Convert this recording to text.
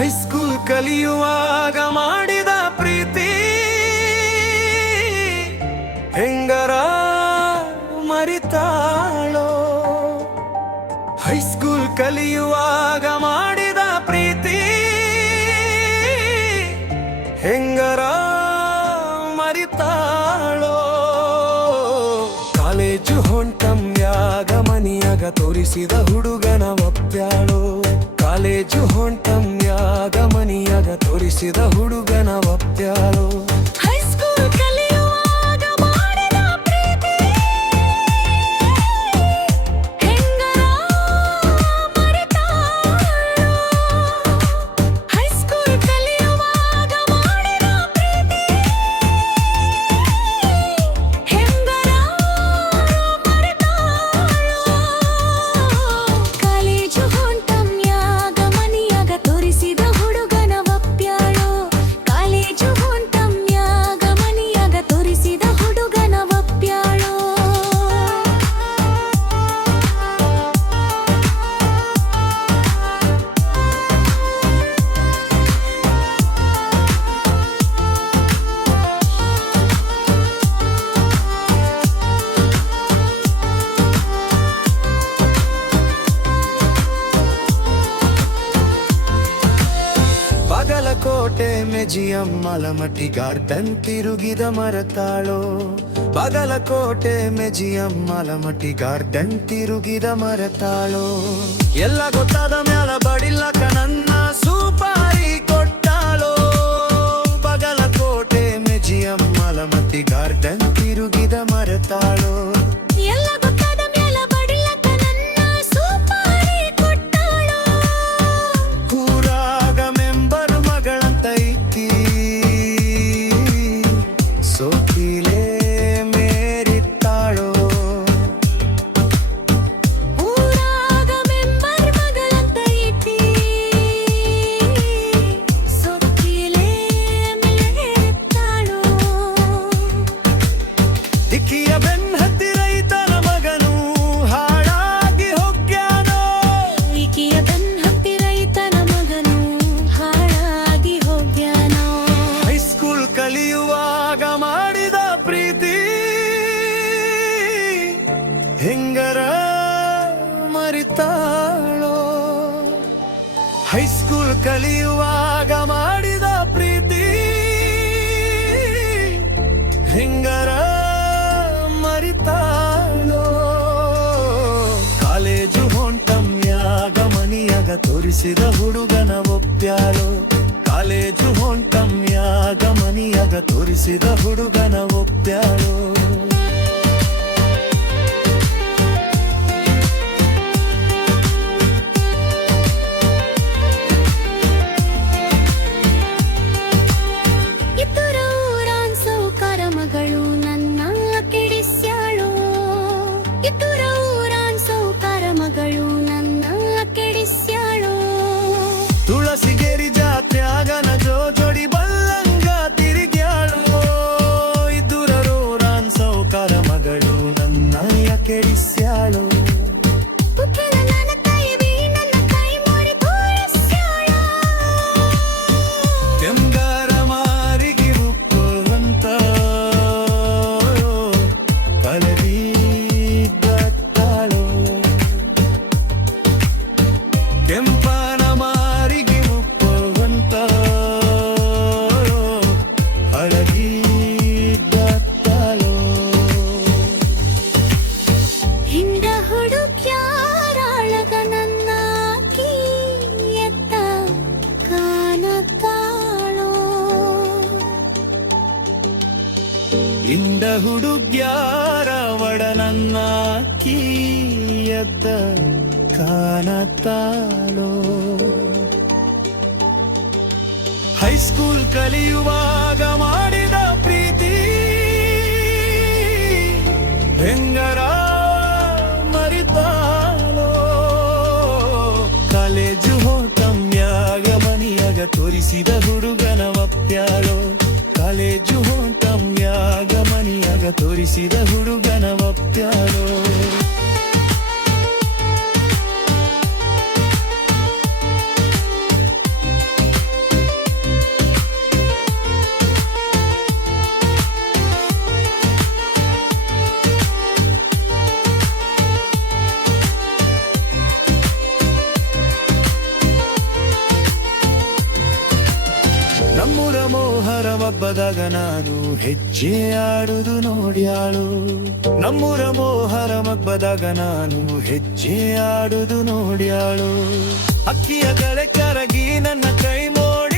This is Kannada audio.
ಹೈಸ್ಕೂಲ್ ಕಲಿಯುವಾಗ ಮಾಡಿದ ಪ್ರೀತಿ ಹೆಂಗರ ಮರಿತಾಳೋ. ಹೈಸ್ಕೂಲ್ ಕಲಿಯುವಾಗ ಮಾಡಿದ ಪ್ರೀತಿ ಹೆಂಗರ ಮರಿತಾಳೋ. ಕಾಲೇಜು ಹೊಂಟಮ್ಯಾಗ ಮನಿಯಾಗ ತೋರಿಸಿದ ಹುಡುಗನ ಒಪ್ಪ್ಯಾಳೋ. ಕಾಲೇಜು ಹೊಂಟಮ್ಯಾಗ ಮನಿಯಾಗ ತೋರಿಸಿದ ಹುಡುಗನ ಒಪ್ಪ್ಯಾಳೋ. ಕೋಟೆ ಮೆಜಿಯಂ ಆಲಮಟ್ಟಿ ಗಾರ್ಡನ್ ತಿರುಗಿದ ಮರತಾಳೋ. ಬಾಗಲಕೋಟೆ ಮೆಜಿಯಂ ಆಲಮಟ್ಟಿ ಗಾರ್ಡನ್ ತಿರುಗಿದ ಮರತಾಳೋ. ಎಲ್ಲ ಗೊತ್ತಾದ ಮ್ಯಾಲ ಬಡಿಲಕ ನನ್ನ ಸುಪಾರಿ ಕೊಟ್ಟಾಳೋ. ಬಾಗಲಕೋಟೆ ಮೆಜಿಯಂ ಆಲಮಟ್ಟಿ ಗಾರ್ಡನ್ ತಿರುಗಿದ ಮರತಾಳೋ. ಕಲಿಯುವಾಗ ಮಾಡಿದ ಪ್ರೀತಿ ಹೆಂಗರ ಮರಿತಾಳೋ. ಹೈಸ್ಕೂಲ್ ಕಲಿಯುವಾಗ ಮಾಡಿದ ಪ್ರೀತಿ ಹೆಂಗರ ಮರಿತಾಳೋ. ಕಾಲೇಜು ಹೊಂಟಮ್ಯಾಗ ಮನಿಯಾಗ ತೋರಿಸಿದ ಹುಡುಗನ ಒಪ್ಪ್ಯಾಳೋ. ಕಾಲೇಜು ಹೊಂಟಮ್ಯಾಗ ಮನಿಯಾಗ ತೋರಿಸಿದ ಹುಡುಗನ ಒಪ್ಪ್ಯಾಳೋ. ಇತರೂರಾನ್ ಸೌಕಾರ ಮಗಳು ನನ್ನ ಕೆಡಿಸ್ಯಾಳೋ. ಇತರೂರಾನ್ ಸೌಕಾರ ಮಗಳು ನನ್ನ ಕೆಡಿಸ್ಯಾಳೋ. ತುಳಸಿಗೇರಿ ಜಾತ್ರ್ಯಾಗನ ಜೋಡಿ ಬಲ್ಲಂಗ ತಿರುಗ್ಯಾಳೋ. ಇದುರೂರಾನ್ ಸೌಕಾರ ಮಗಳು ನನ್ನ ಕೆಡಿಸ್ಯಾಳೋ. ಕೆಂಗಾರ ಮಾರಿಗೆ ಉಪ್ಪುವಂತ ಕಲಗಿ ಗತ್ತಾಳೋ. ಕೆಂಪನ ಮಾರಿಗೆ ಉಪ್ಪುವಂತ ಹಳಗಿ ಗತ್ತಾಳೋ. ಹಿಂಡ ಹುಡುಕ್ಯಾರಾಳಗ ನನ್ನ ಎತ್ತ ಕಾಣತಾಳೋ. ಇಂಡ ಹುಡುಗ್ಯಾರ ಒಡ ನನ್ನ ಎದ್ದ ಕಾಣತಾಳೋ. ಹೈಸ್ಕೂಲ್ ಕಲಿಯುವಾಗ ಮಾಡಿದ ಪ್ರೀತಿ ಹೆಂಗರ ಮರಿತಾಳೋ. ಕಾಲೇಜು ಹೊಂಟಮ್ಯಾಗ ಮನಿಯಾಗ ತೋರಿಸಿದ ಹುಡುಗನ ಒಪ್ಪ್ಯಾಳೋ. ಕಾಲೇಜು ಹೊಂಟಮ್ಯಾಗ ಮನಿಯಾಗ ತೋರಿಸಿದ ಹುಡುಗನ ಒಪ್ಪ್ಯಾಳೋ. ಮಗ್ಬದಾಗ ನಾನು ಹೆಜ್ಜೆ ಆಡುದು ನೋಡ್ಯಾಳು ನಮ್ಮೂರ ಮೋಹರ ಮಗ್ಬದಾಗ ನಾನು ಹೆಜ್ಜೆ ಆಡುದು ನೋಡ್ಯಾಳು ಅಕ್ಕಿಯ ಗಳೆ ಕರಗಿ ನನ್ನ ಕೈ ಮೋಡ